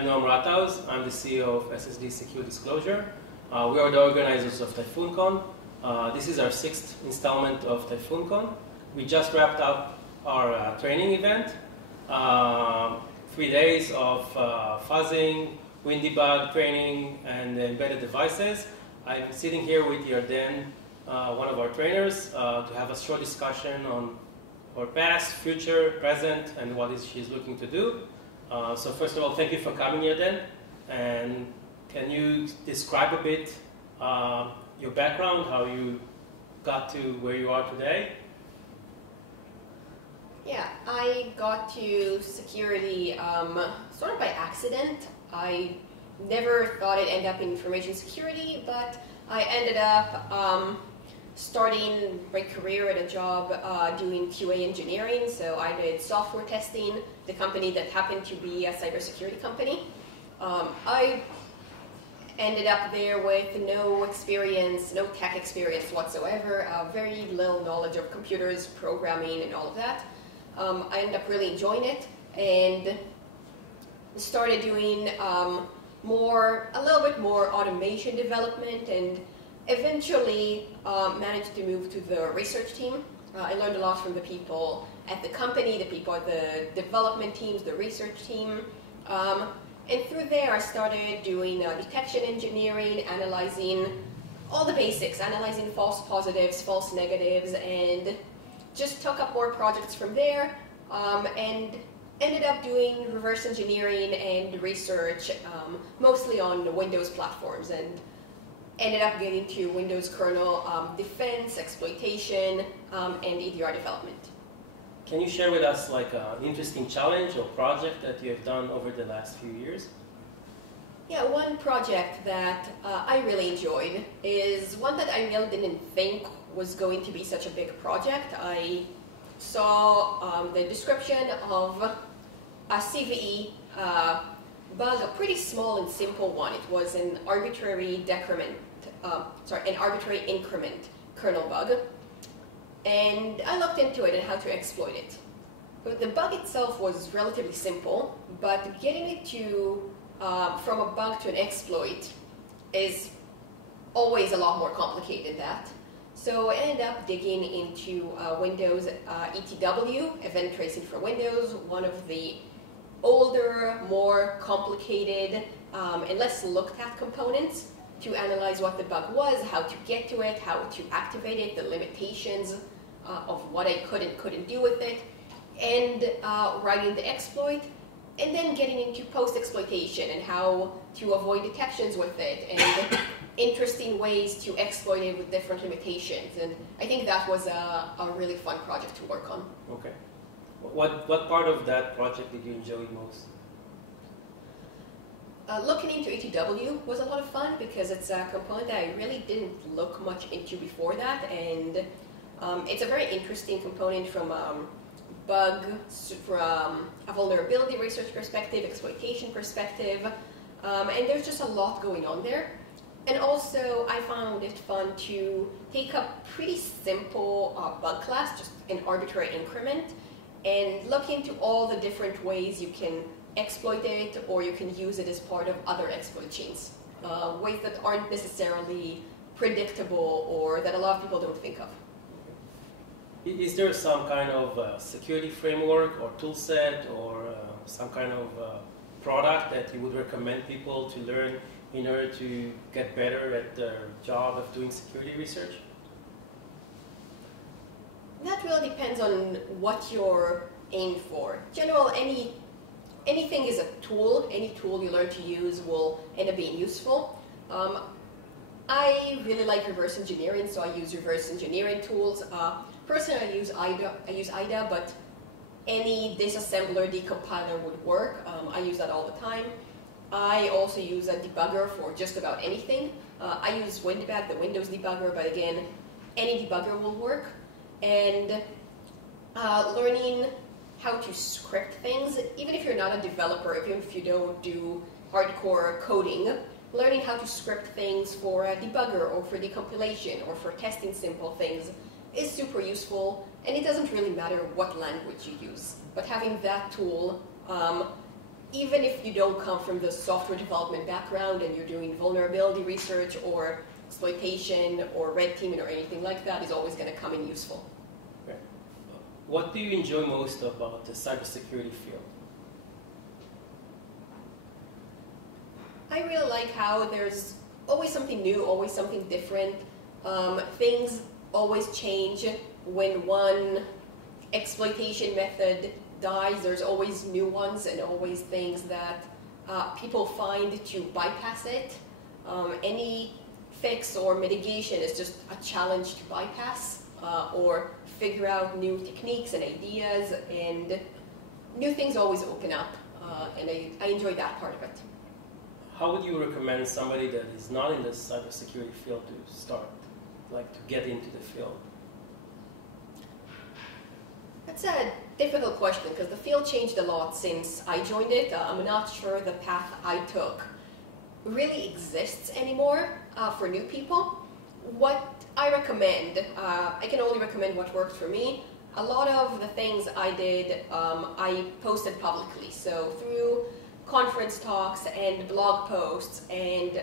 I'm Noam Rathaus. I'm the CEO of ssd-secure-disclosure. We are the organizers of TyphoonCon. This is our sixth installment of TyphoonCon. We just wrapped up our training event. 3 days of fuzzing, WinDebug training, and embedded devices. I'm sitting here with Yarden, one of our trainers, to have a short discussion on our past, future, present, and what she's looking to do. So first of all, thank you for coming, Yarden. And can you describe a bit your background, how you got to where you are today? Yeah, I got to security sort of by accident. I never thought I'd end up in information security, but I ended up starting my career at a job doing QA engineering. So I did software testing, the company that happened to be a cybersecurity company. I ended up there with no experience, no tech experience whatsoever, very little knowledge of computers, programming, and all of that. I ended up really enjoying it and started doing a little bit more automation development, and eventually managed to move to the research team. I learned a lot from the people at the company, the people at the development teams, the research team. And through there I started doing detection engineering, analyzing all the basics, analyzing false positives, false negatives, and just took up more projects from there, and ended up doing reverse engineering and research, mostly on the Windows platforms, and ended up getting to Windows kernel defense, exploitation, and EDR development. Can you share with us like an interesting challenge or project that you have done over the last few years? Yeah, one project that I really enjoyed is one that I really didn't think was going to be such a big project. I saw the description of a CVE bug, a pretty small and simple one. It was an arbitrary increment kernel bug. And I looked into it and how to exploit it. But the bug itself was relatively simple, but getting it to from a bug to an exploit is always a lot more complicated than that. So I ended up digging into Windows ETW, Event Tracing for Windows, one of the older, more complicated, and less looked at components, to analyze what the bug was, how to get to it, how to activate it, the limitations of what I could and couldn't do with it, and writing the exploit, and then getting into post-exploitation and how to avoid detections with it, and interesting ways to exploit it with different limitations. And I think that was a really fun project to work on. Okay. What part of that project did you enjoy most? Looking into ETW was a lot of fun because it's a component that I really didn't look much into before that, and it's a very interesting component from from a vulnerability research perspective, exploitation perspective, and there's just a lot going on there. And also I found it fun to take a pretty simple bug class, just an arbitrary increment, and look into all the different ways you can exploit it, or you can use it as part of other exploit chains, ways that aren't necessarily predictable or that a lot of people don't think of. Is there some kind of security framework or tool set or some kind of product that you would recommend people to learn in order to get better at their job of doing security research? That really depends on what you're aimed for. In general, anything is a tool. Any tool you learn to use will end up being useful. I really like reverse engineering, so I use reverse engineering tools. Personally, I use IDA, but any disassembler, decompiler would work. I use that all the time. I also use a debugger for just about anything. I use WinDebug, the Windows debugger, but again, any debugger will work. And learning how to script things, even if you're not a developer, even if you don't do hardcore coding, learning how to script things for a debugger or for decompilation or for testing simple things is super useful, and it doesn't really matter what language you use. But having that tool even if you don't come from the software development background and you're doing vulnerability research or exploitation or red teaming or anything like that, is always going to come in useful. Okay. What do you enjoy most about the cybersecurity field? I really like how there's always something new, always something different. Things always change. When one exploitation method dies, there's always new ones and always things that people find to bypass it. Any fix or mitigation is just a challenge to bypass or figure out new techniques and ideas, and new things always open up, and I enjoy that part of it. How would you recommend somebody that is not in the cybersecurity field to start, like to get into the field? That's a difficult question because the field changed a lot since I joined it. I'm not sure the path I took really exists anymore for new people. What I recommend, I can only recommend what worked for me. A lot of the things I did, I posted publicly. So through conference talks and blog posts and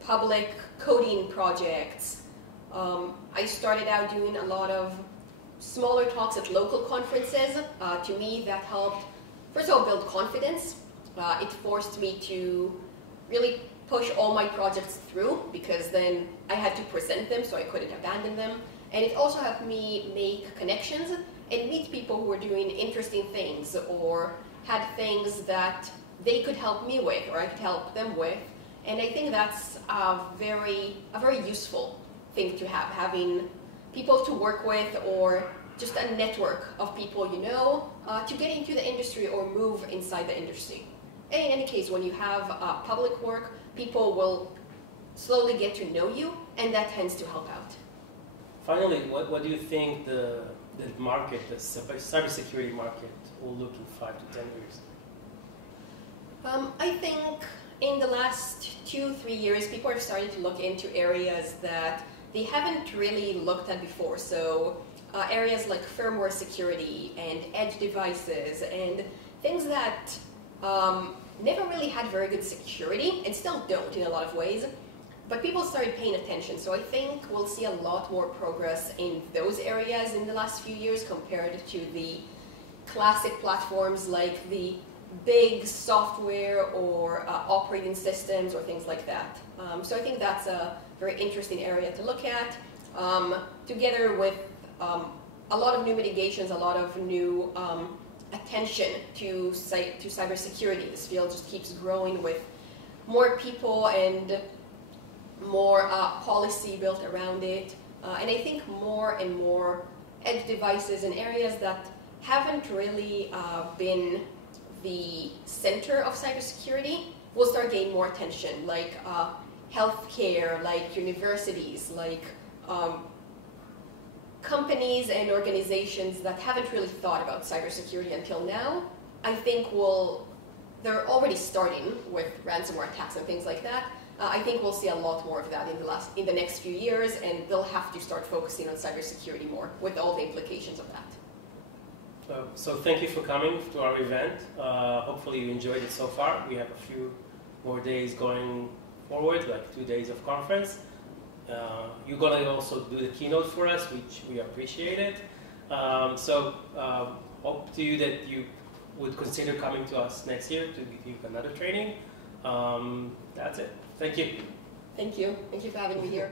public coding projects, I started out doing a lot of smaller talks at local conferences. To me, that helped, first of all, build confidence. It forced me to really push all my projects through, because then I had to present them, so I couldn't abandon them. And it also helped me make connections and meet people who were doing interesting things or had things that they could help me with or I could help them with. And I think that's a very useful thing to have, having people to work with or just a network of people you know to get into the industry or move inside the industry. And in any case, when you have public work, people will slowly get to know you, and that tends to help out. Finally, what do you think the market, the cybersecurity market, will look in 5 to 10 years? I think in the last 2-3 years, people have started to look into areas that they haven't really looked at before. So areas like firmware security and edge devices and things that never really had very good security and still don't in a lot of ways. But people started paying attention. So I think we'll see a lot more progress in those areas in the last few years compared to the classic platforms like the big software or operating systems or things like that. So I think that's a very interesting area to look at, together with a lot of new mitigations, a lot of new attention to cybersecurity. This field just keeps growing with more people and more policy built around it. And I think more and more edge devices in areas that haven't really been the center of cybersecurity will start gaining more attention, like healthcare, like universities, like companies and organizations that haven't really thought about cybersecurity until now. I think they're already starting with ransomware attacks and things like that. I think we'll see a lot more of that in the next few years, and they'll have to start focusing on cybersecurity more with all the implications of that. So thank you for coming to our event. Hopefully you enjoyed it so far. We have a few more days going forward, like 2 days of conference. You're going to also do the keynote for us, which we appreciate it. Hope to you that you would consider coming to us next year to give another training. That's it. Thank you. Thank you. Thank you for having me here.